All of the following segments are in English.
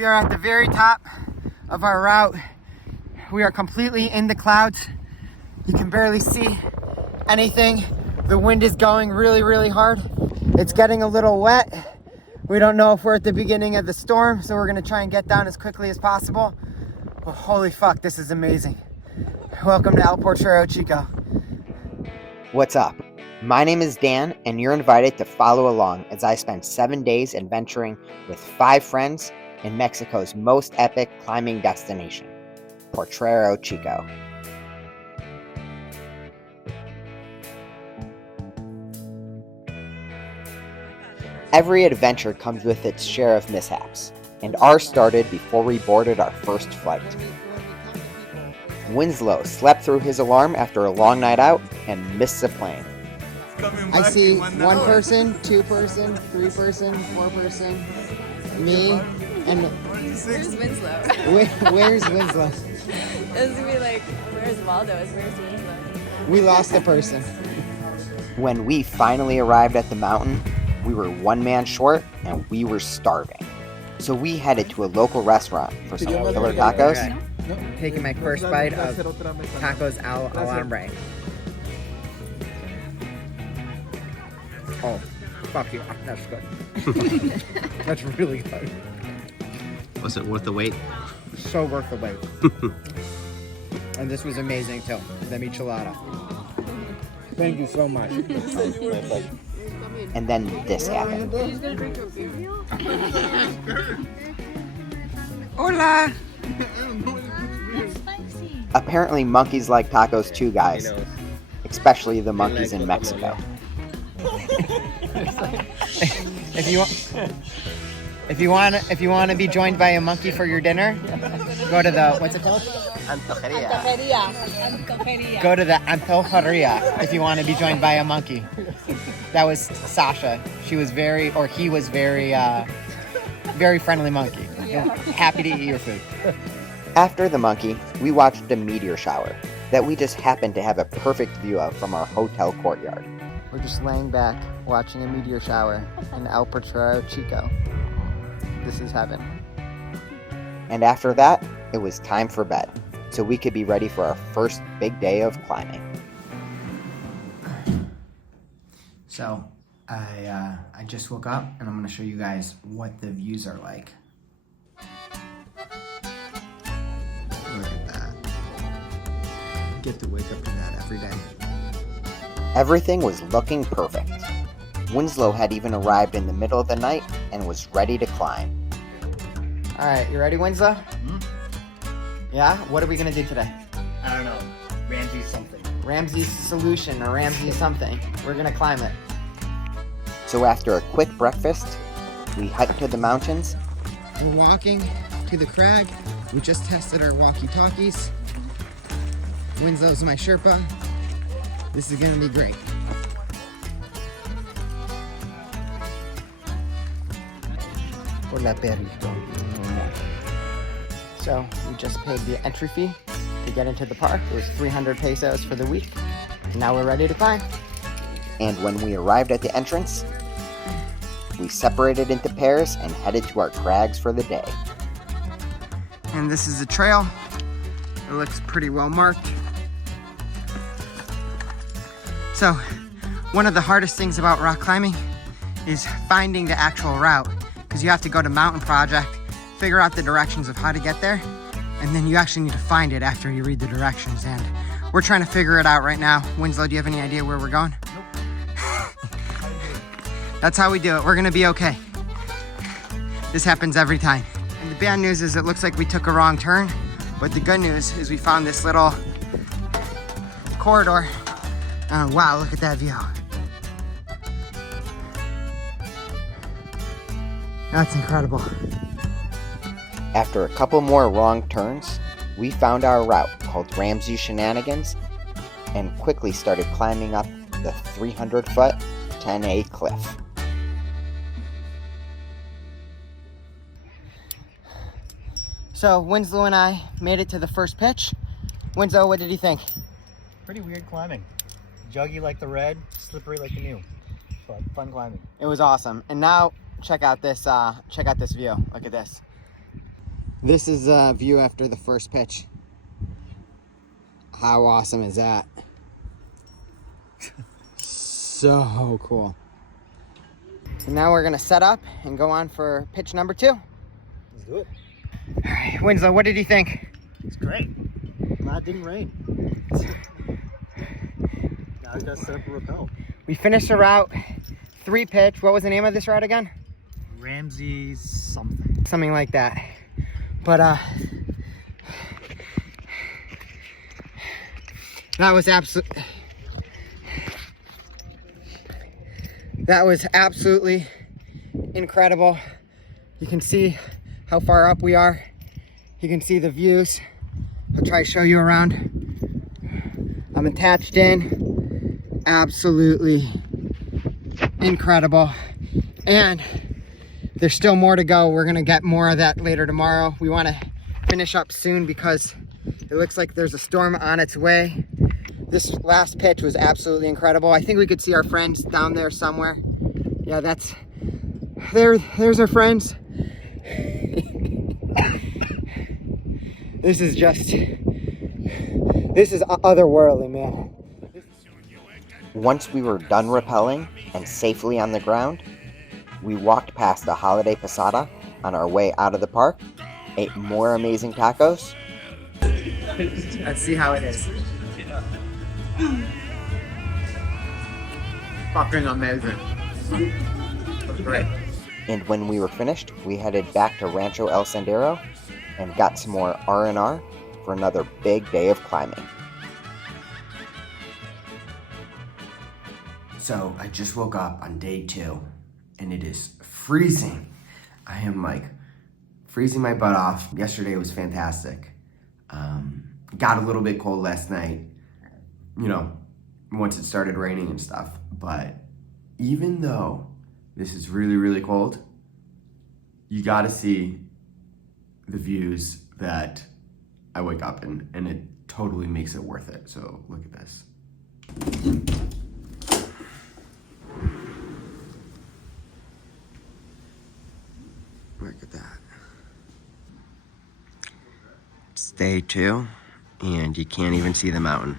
We are at the very top of our route. We are completely in the clouds. You can barely see anything. The wind is going really, really hard. It's getting a little wet. We don't know if we're at the beginning of the storm, so we're gonna try and get down as quickly as possible. But holy fuck, this is amazing. Welcome to El Potrero Chico. What's up? My name is Dan, and you're invited to follow along as I spend 7 days adventuring with 5 friends in Mexico's most epic climbing destination, Potrero Chico. Every adventure comes with its share of mishaps, and ours started before we boarded our first flight. Winslow slept through his alarm after a long night out and missed the plane. I see 1 person, 2 person, 3 person, 4 person, me, and... Where's Winslow? Where's Winslow? It was gonna be like, where's Waldo? Where's Winslow? We lost a person. When we finally arrived at the mountain, we were 1 man short and we were starving. So we headed to a local restaurant for some killer tacos. Taking my first bite of tacos al alambre. Oh, fuck yeah, that's good. That's really good. Was it worth the wait? So worth the wait. And this was amazing too, the michelada. Thank you so much. And then this happened. Hola! Apparently monkeys like tacos too, guys. Especially the monkeys in Mexico. If you want to be joined by a monkey for your dinner, go to the, what's it called? Antojeria. Go to the Antojeria if you want to be joined by a monkey. That was Sasha. He was very very friendly monkey. Happy to eat your food. After the monkey, we watched a meteor shower that we just happened to have a perfect view of from our hotel courtyard. We're just laying back, watching a meteor shower in El Potrero Chico. This is heaven. And after that, it was time for bed, so we could be ready for our first big day of climbing. So, I just woke up, and I'm going to show you guys what the views are like. Look at that. I get to wake up to that every day. Everything was looking perfect. Winslow had even arrived in the middle of the night and was ready to climb. All right, you ready, Winslow? Mm-hmm. Yeah? What are we going to do today? I don't know. Ramsey's something. Ramsey's solution or Ramsey's something. We're going to climb it. So after a quick breakfast, we hiked to the mountains. We're walking to the crag. We just tested our walkie-talkies. Winslow's my Sherpa. This is going to be great. Hola, perrito. So we just paid the entry fee to get into the park. It was 300 pesos for the week. Now we're ready to climb. And when we arrived at the entrance, we separated into pairs and headed to our crags for the day. And this is the trail. It looks pretty well marked. So, one of the hardest things about rock climbing is finding the actual route, because you have to go to Mountain Project, figure out the directions of how to get there, and then you actually need to find it after you read the directions. And we're trying to figure it out right now. Winslow, do you have any idea where we're going? Nope. That's how we do it. We're gonna be okay. This happens every time. And the bad news is it looks like we took a wrong turn, but the good news is we found this little corridor. Oh, wow, look at that view. That's incredible. After a couple more wrong turns, we found our route called Ramsey Shenanigans and quickly started climbing up the 300-foot 10A cliff. So Winslow and I made it to the first pitch. Winslow, what did you think? Pretty weird climbing. Juggy like the red, slippery like the new. But fun climbing. It was awesome. And now check out this view. Look at this. This is a view after the first pitch. How awesome is that? So cool. So now we're gonna set up and go on for pitch number 2. Let's do it. All right, Winslow, what did you think? It's great. Glad it didn't rain. Now we gotta set up a rappel. We finished the route, 3 pitch. What was the name of this route again? Ramsey's something. Something like that. But that was absolutely incredible. You can see how far up we are. You can see the views. I'll try to show you around. I'm attached in. Absolutely incredible. And there's still more to go. We're gonna get more of that later tomorrow. We wanna finish up soon because it looks like there's a storm on its way. This last pitch was absolutely incredible. I think we could see our friends down there somewhere. Yeah, there's our friends. This is otherworldly, man. Once we were done rappelling and safely on the ground, we walked past a holiday posada on our way out of the park, ate more amazing tacos. Let's see how it is. Fucking amazing. That's great. And when we were finished, we headed back to Rancho El Sendero and got some more R&R for another big day of climbing. So I just woke up on day 2 and it is freezing. I am like freezing my butt off. Yesterday was fantastic. Got a little bit cold last night, you know, once it started raining and stuff. But even though this is really, really cold, you gotta see the views that I wake up in, and it totally makes it worth it. So look at this. Look at that. It's day 2, and you can't even see the mountain.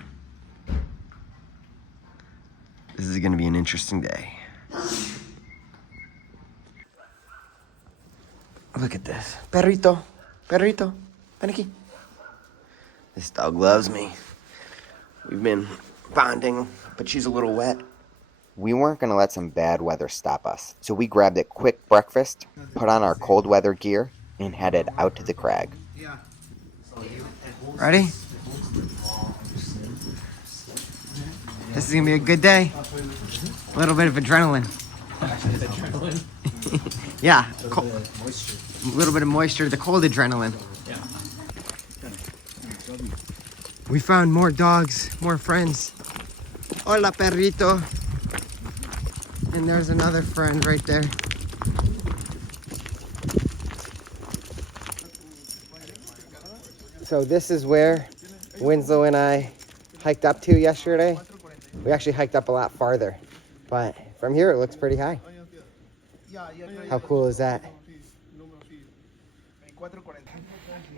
This is gonna be an interesting day. Look at this. Perrito, ven aquí. This dog loves me. We've been bonding, but she's a little wet. We weren't going to let some bad weather stop us, so we grabbed a quick breakfast, put on our cold weather gear, and headed out to the crag. Ready? This is gonna be a good day. A little bit of adrenaline. Yeah, a little bit of moisture, the cold adrenaline. We found more dogs, more friends. Hola, perrito. And there's another friend right there. So this is where Winslow and I hiked up to yesterday. We actually hiked up a lot farther, but from here it looks pretty high. How cool is that?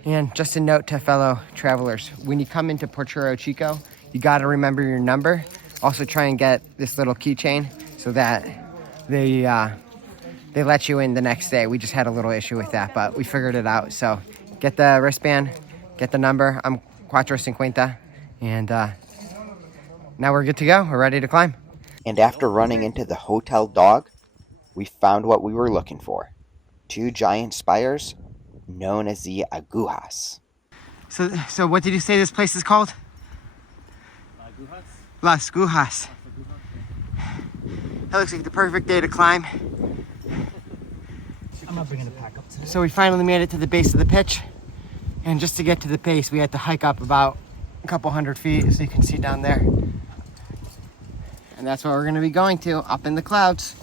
And just a note to fellow travelers, when you come into Potrero Chico, you gotta remember your number. Also try and get this little keychain so that they let you in the next day. We just had a little issue with that, but we figured it out. So get the wristband, get the number. I'm 450, and now we're good to go. We're ready to climb. And after running into the hotel dog, we found what we were looking for. 2 giant spires known as the Agujas. So what did you say this place is called? Las Agujas. That looks like the perfect day to climb. I'm not bringing the pack up today. So we finally made it to the base of the pitch. And just to get to the base, we had to hike up about a couple hundred feet, as you can see down there. And that's what we're gonna be going to, up in the clouds.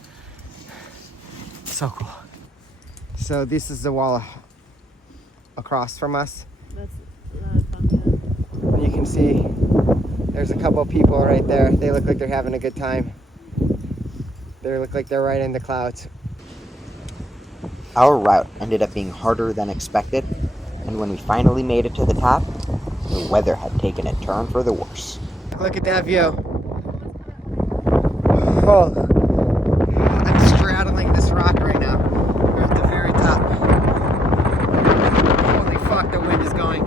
So cool. So this is the wall across from us. That's fun. And you can see there's a couple people right there. They look like they're having a good time. They look like they're right in the clouds. Our route ended up being harder than expected, And when we finally made it to the top, the weather had taken a turn for the worse. Look at that view. Oh, I'm straddling this rock right now. We're at the very top. Holy fuck, the wind is going.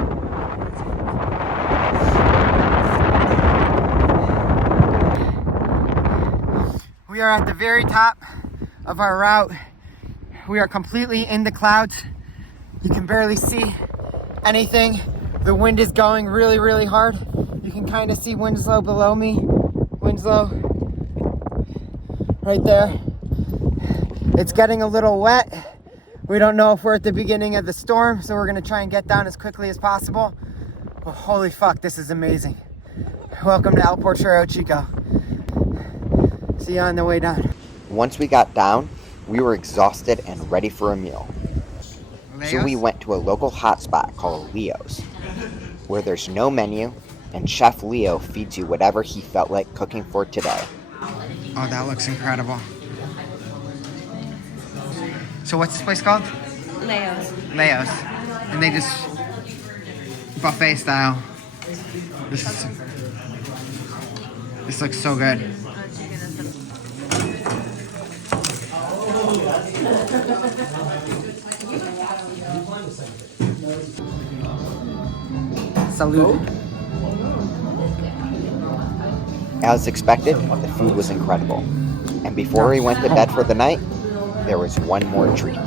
We are at the very top of our route. We are completely in the clouds. You can barely see anything. The wind is going really, really hard. You can kind of see Winslow below me. Winslow, right there. It's getting a little wet. We don't know if we're at the beginning of the storm, so we're gonna try and get down as quickly as possible. But holy fuck, this is amazing. Welcome to El Potrero Chico. See you on the way down. Once we got down, we were exhausted and ready for a meal. So we went to a local hotspot called Leo's, where there's no menu, and Chef Leo feeds you whatever he felt like cooking for today. Oh, that looks incredible. So what's this place called? Leos. Leo's. And they just buffet style. This looks so good. Salud. As expected, the food was incredible. And before we went to bed for the night, there was one more treat.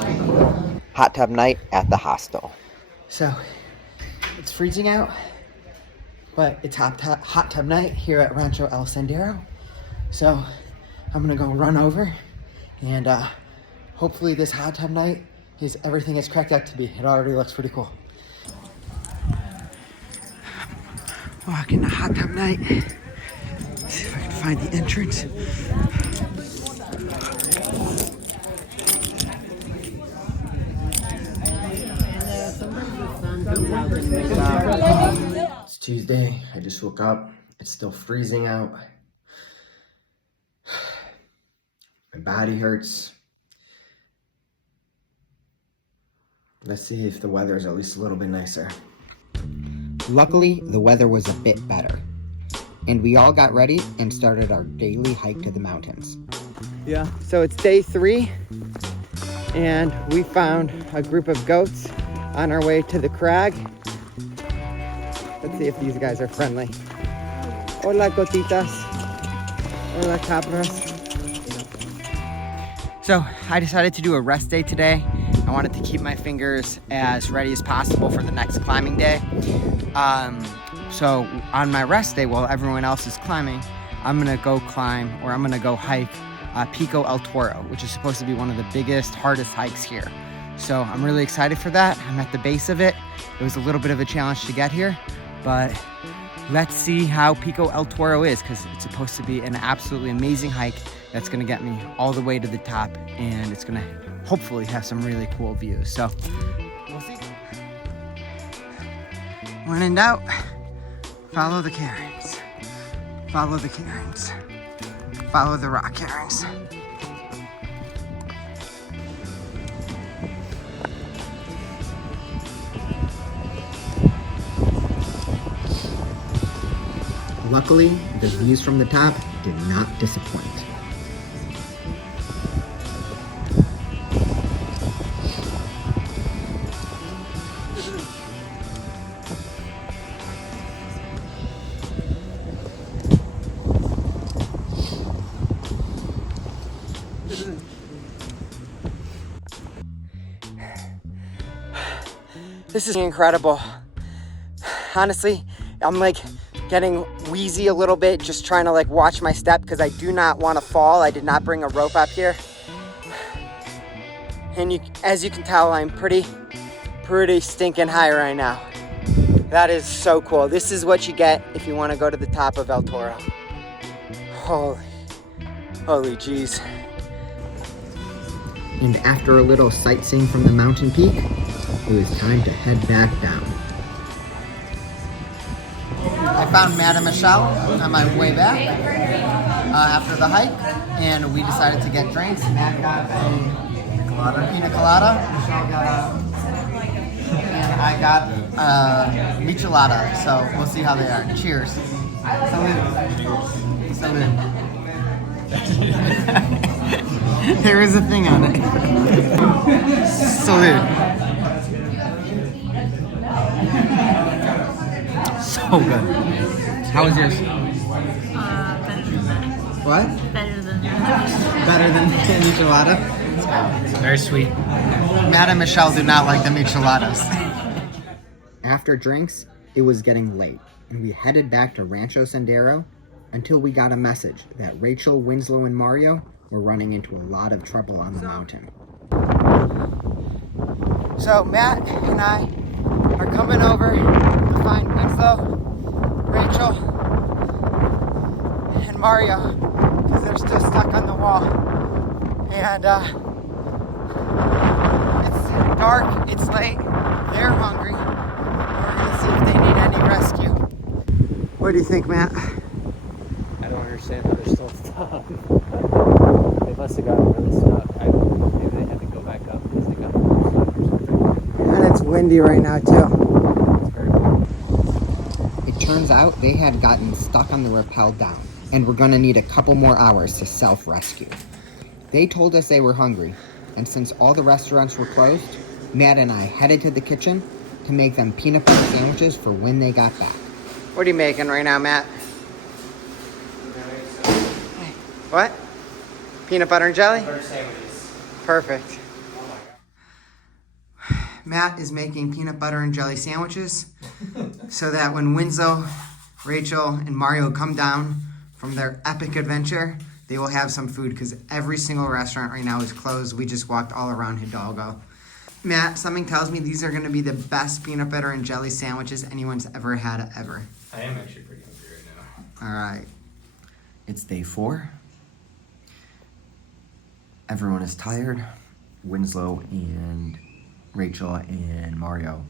Hot tub night at the hostel. So, it's freezing out, but it's hot tub night here at Rancho El Sendero. So, I'm gonna go run over, and hopefully this hot tub night is everything it's cracked out to be. It already looks pretty cool. Walking the hot tub night. See if I can find the entrance. It's Tuesday. I just woke up. It's still freezing out. My body hurts. Let's see if the weather is at least a little bit nicer. Luckily, the weather was a bit better, and we all got ready and started our daily hike to the mountains. Yeah, so it's day 3, and we found a group of goats on our way to the crag. Let's see if these guys are friendly. Hola, gotitas. Hola, cabras. So I decided to do a rest day today. I wanted to keep my fingers as ready as possible for the next climbing day. So on my rest day, while everyone else is climbing, I'm gonna go climb, or I'm gonna go hike Pico El Toro, which is supposed to be one of the biggest, hardest hikes here. So I'm really excited for that. I'm at the base of it. It was a little bit of a challenge to get here, but let's see how Pico El Toro is, because it's supposed to be an absolutely amazing hike that's gonna get me all the way to the top, and it's gonna hopefully have some really cool views. So we'll see. When in doubt, follow the cairns. Follow the cairns. Follow the rock cairns. Luckily, the views from the top did not disappoint. This is incredible. Honestly, I'm like getting wheezy a little bit, just trying to like watch my step because I do not want to fall. I did not bring a rope up here. And as you can tell, I'm pretty stinking high right now. That is so cool. This is what you get if you want to go to the top of El Toro. Holy jeez. And after a little sightseeing from the mountain peak, it was time to head back down. I found Madame Michelle on my way back after the hike, and we decided to get drinks. Matt got a pina colada, Michelle got and I got michelada, so we'll see how they are. Cheers. Salud. Salud. There is a thing on it. Salud. So good. How was yours? What? Better than the michelada? Very sweet. Matt and Michelle do not like the micheladas. After drinks, it was getting late, and we headed back to Rancho Sendero until we got a message that Rachel, Winslow, and Mario were running into a lot of trouble on the mountain. So Matt and I are coming over to find Winslow, Rachel, and Mario because they're still stuck on the wall. And it's dark, it's late, they're hungry. We're gonna see if they need any rescue. What do you think, Matt? I don't understand how they're still stuck. They must have gotten really stuck. I don't know. Maybe they had to go back up because they got stuck or something. And it's windy right now too. It's very cool. It turns out they had gotten stuck on the rappel down, and were gonna need a couple more hours to self-rescue. They told us they were hungry, and since all the restaurants were closed, Matt and I headed to the kitchen to make them peanut butter sandwiches for when they got back. What are you making right now, Matt? What? Peanut butter and jelly? Butter sandwiches. Perfect. Matt is making peanut butter and jelly sandwiches so that when Winslow, Rachel, and Mario come down from their epic adventure, they will have some food because every single restaurant right now is closed. We just walked all around Hidalgo. Matt, something tells me these are going to be the best peanut butter and jelly sandwiches anyone's ever had ever. I am actually pretty hungry right now. All right. It's day 4. Everyone is tired. Winslow and Rachel and Mario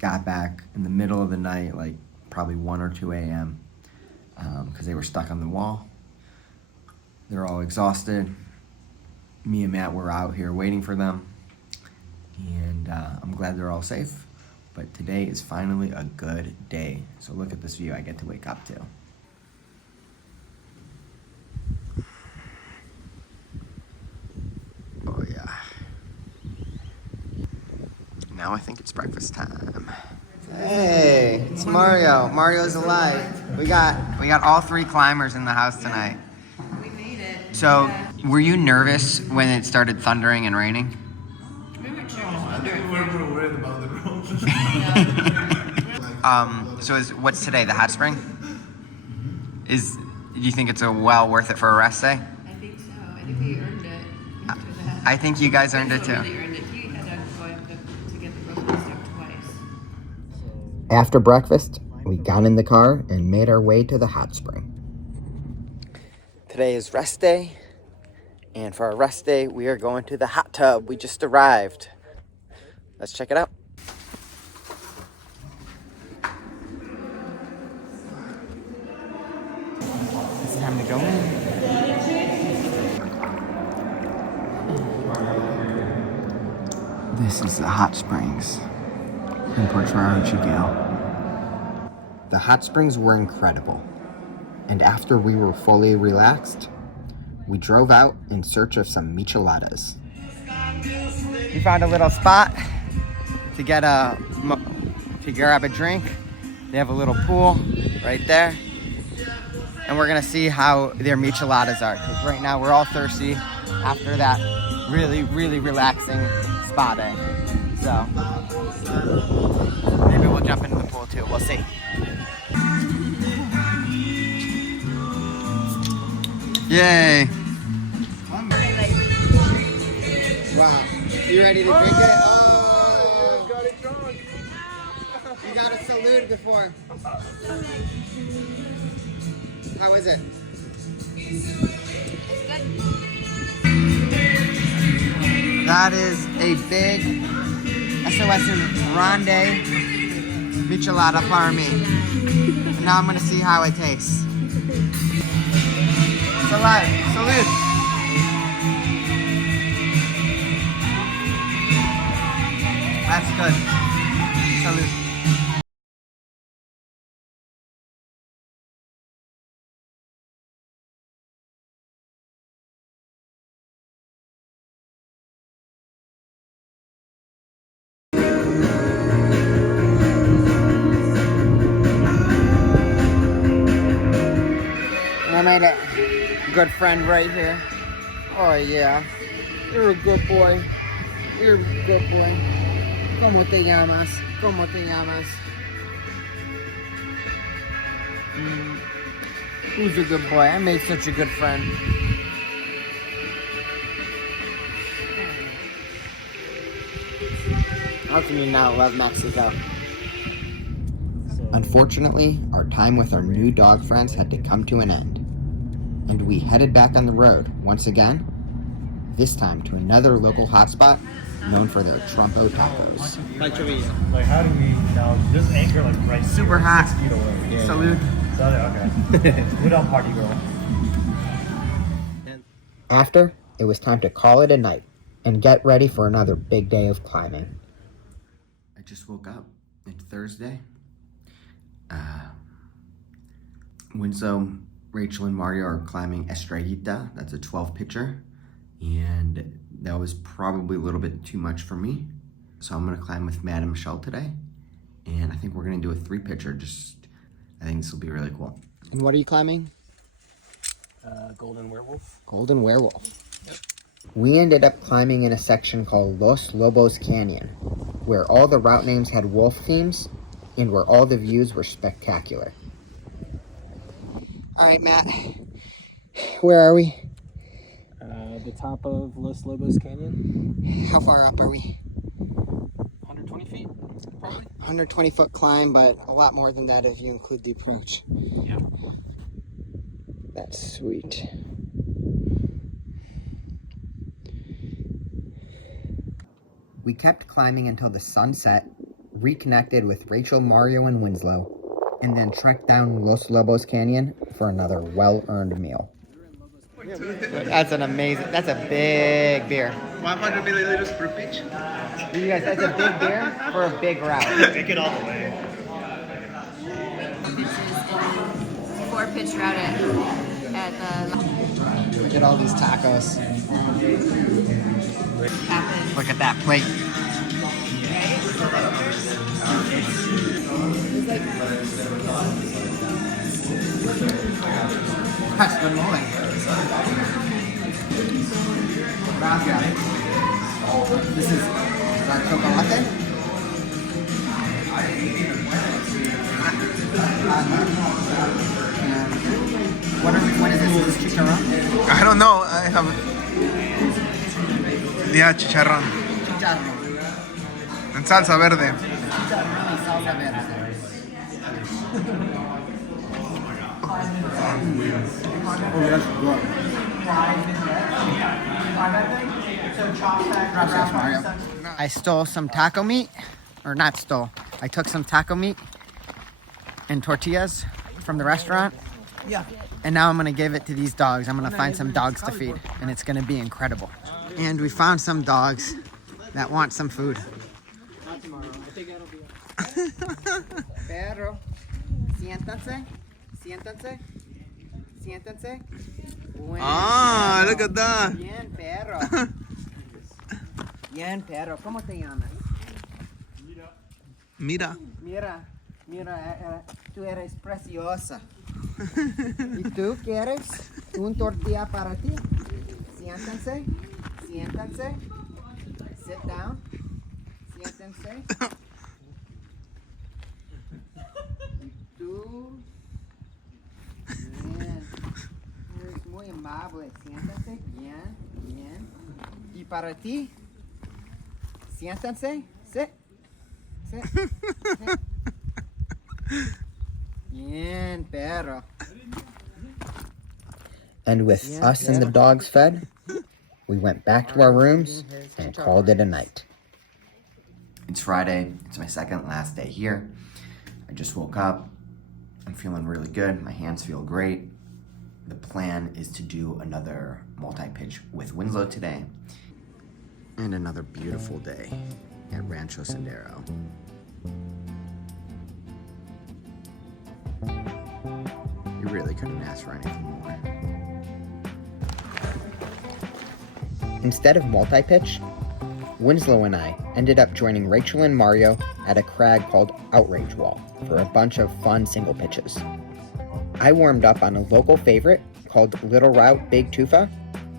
got back in the middle of the night, like probably 1 or 2 a.m. Because they were stuck on the wall. They're all exhausted. Me and Matt were out here waiting for them. And I'm glad they're all safe. But today is finally a good day. So look at this view I get to wake up to. Oh, yeah. Now I think it's breakfast time. Hey, it's Mario. Mario's alive. We got all 3 climbers in the house tonight. We made it. So, were you nervous when it started thundering and raining? We weren't sure it was under. So what's today, the hot spring? Do you think it's well worth it for a rest day? I think so. I think we earned it after that. I think you guys earned it too. Really earned it. He had to go up to get the rope stuck twice. After breakfast, we got in the car and made our way to the hot spring. Today is rest day, and for our rest day, we are going to the hot tub. We just arrived. Let's check it out. It's time to go in. This is the hot springs in Potrero Chico. The hot springs were incredible, and after we were fully relaxed, we drove out in search of some micheladas. We found a little spot to grab a drink. They have a little pool right there, and we're gonna see how their micheladas are. Because right now we're all thirsty after that really, really relaxing spa day. So maybe we'll jump into the pool too. We'll see. Yay! Wow. You ready to drink it? Oh! Got it drunk. You got a salute before. How is it? That is a big SOS Grande Michelada for me. And now I'm gonna see how it tastes. Salute. That's good. Salud. I made a good friend right here. Oh yeah, you're a good boy. You're a good boy. ¿Cómo te llamas? ¿Cómo te llamas? Who's a good boy? I made such a good friend. How can you not love Mexico? Unfortunately, our time with our new dog friends had to come to an end, and we headed back on the road once again, this time to another local hotspot known for their trompo tacos. Like, how do we now just anchor like right Super here, hot. 6 feet away? Salud. Okay. We're down, party girl. After, it was time to call it a night and get ready for another big day of climbing. I just woke up. It's Thursday. Winslow, Rachel, and Mario are climbing Estrellita. That's a 12 pitcher. And that was probably a little bit too much for me. So I'm gonna climb with Matt and Michelle today. And I think we're gonna do a 3 pitcher. I think this will be really cool. And what are you climbing? Golden Werewolf. Golden Werewolf. Yep. We ended up climbing in a section called Los Lobos Canyon, where all the route names had wolf themes and where all the views were spectacular. All right, Matt. Where are we? The top of Los Lobos Canyon. How far up are we? 120 feet, probably. 120-foot climb, but a lot more than that if you include the approach. Yeah. That's sweet. We kept climbing until the sun set, reconnected with Rachel, Mario, and Winslow, and then trekked down Los Lobos Canyon for another well-earned meal. That's a big beer. 100 milliliters per pitch. You guys, that's a big beer for a big route. Take it all the way. Bitches in 4-pitch route at the Look at all these tacos. Captain. Look at that plate. That's good morning. Gracias. This is our chocolate. What is this? Is this chicharrón? I don't know. I have. Yeah, chicharrón. Chicharrón. En salsa verde. Chicharrón y salsa verde. Oh, that's good. Gracias, Mario. I stole some taco meat, or not stole. I took some taco meat and tortillas from the restaurant. Yeah. And now I'm gonna give it to these dogs. I'm gonna find some dogs to feed, and it's gonna be incredible. And we found some dogs that want some food. Perro, siéntanse, siéntanse, siéntanse. Ah, look at that. Bien, perro. Bien, perro. ¿Cómo te llamas? Mira. Mira, mira, tú eres preciosa. ¿Y tú quieres un tortilla para ti? Siéntense, siéntense. Sit down. Siéntense. ¿Y tú? Bien. Eres muy amable. Siéntense. Bien, bien. ¿Y para ti? Siéntense. Sit. Sit. Sit. Bien, perro. And with us and the dogs fed, we went back to our rooms and called it a night. It's Friday. It's my second last day here. I just woke up. I'm feeling really good. My hands feel great. The plan is to do another multi-pitch with Winslow today. And another beautiful day at Rancho Sendero. really couldn't ask for anything more. Instead of multi-pitch, Winslow and I ended up joining Rachel and Mario at a crag called Outrage wall for a bunch of fun single pitches. I warmed up on a local favorite called Little Route Big Tufa,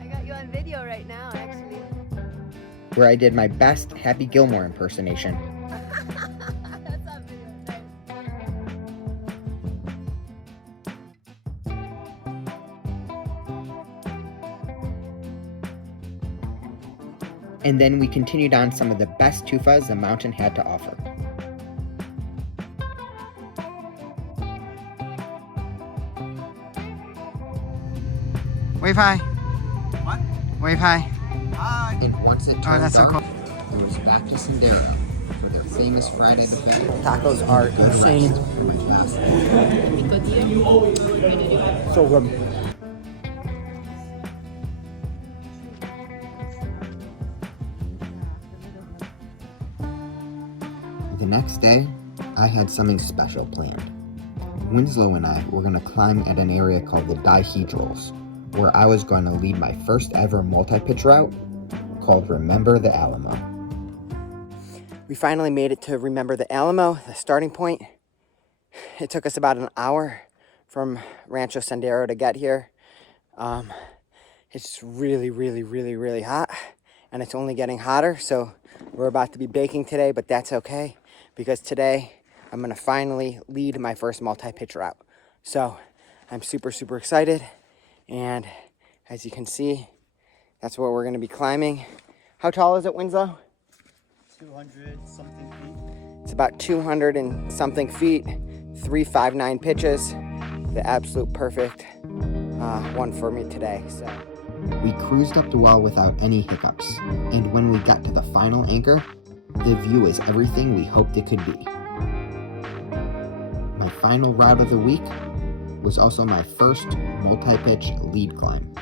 I got you on video right now, actually. where I did my best Happy Gilmore impersonation. That's on video. And then we continued on some of the best tufas the mountain had to offer. Wave high. What? Wave high. Hi. And once it turned that's so dark, cool. it was back to Sendero for their famous Friday the 5th. Tacos are insane. So good. The next day, I had something special planned. Winslow and I were going to climb at an area called the Dihedrals, where I was going to lead my first ever multi-pitch route called Remember the Alamo. We finally made it to Remember the Alamo, the starting point. It took us about an hour from Rancho Sendero to get here. It's really, really, really, really hot, and it's only getting hotter, so we're about to be baking today, but that's okay, because today I'm gonna finally lead my first multi-pitch route. So I'm super, super excited, and as you can see, that's what we're gonna be climbing. How tall is it, Winslow? 200 something feet. It's about 200 and something feet, 359 pitches, the absolute perfect one for me today. So we cruised up the wall without any hiccups, and when we got to the final anchor, the view is everything we hoped it could be. My final route of the week was also my first multi-pitch lead climb.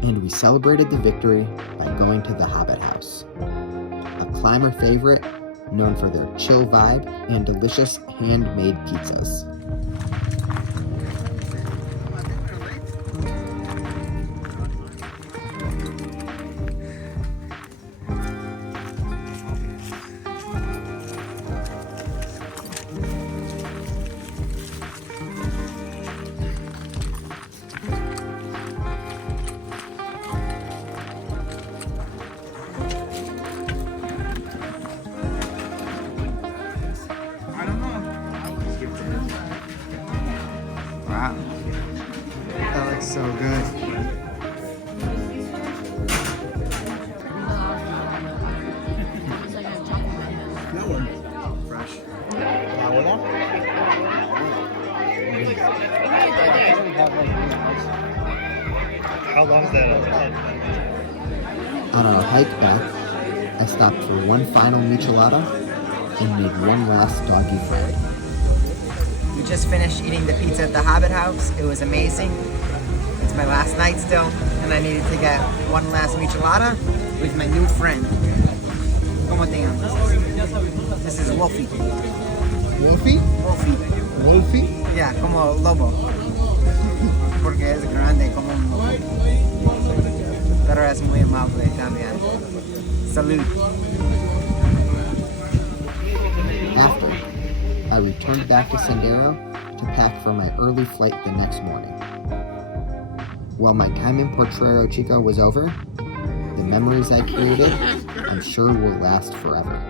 And we celebrated the victory by going to the Hobbit House, a climber favorite known for their chill vibe and delicious handmade pizzas. Wow. That looks so good. How long is that outside? On our hike back, I stopped for one final michelada and made one last doggy bread. We just finished eating the pizza at the Hobbit House. It was amazing. It's my last night still, and I needed to get one last michelada with my new friend. ¿Cómo te llamas? This is Wolfie. Wolfie? Wolfie. Wolfie? Yeah, como lobo. Porque es grande como un lobo. Pero es muy amable también. Salud. After, I returned back to Sendero to pack for my early flight the next morning. While my time in Potrero Chico was over, the memories I created, I'm sure will last forever.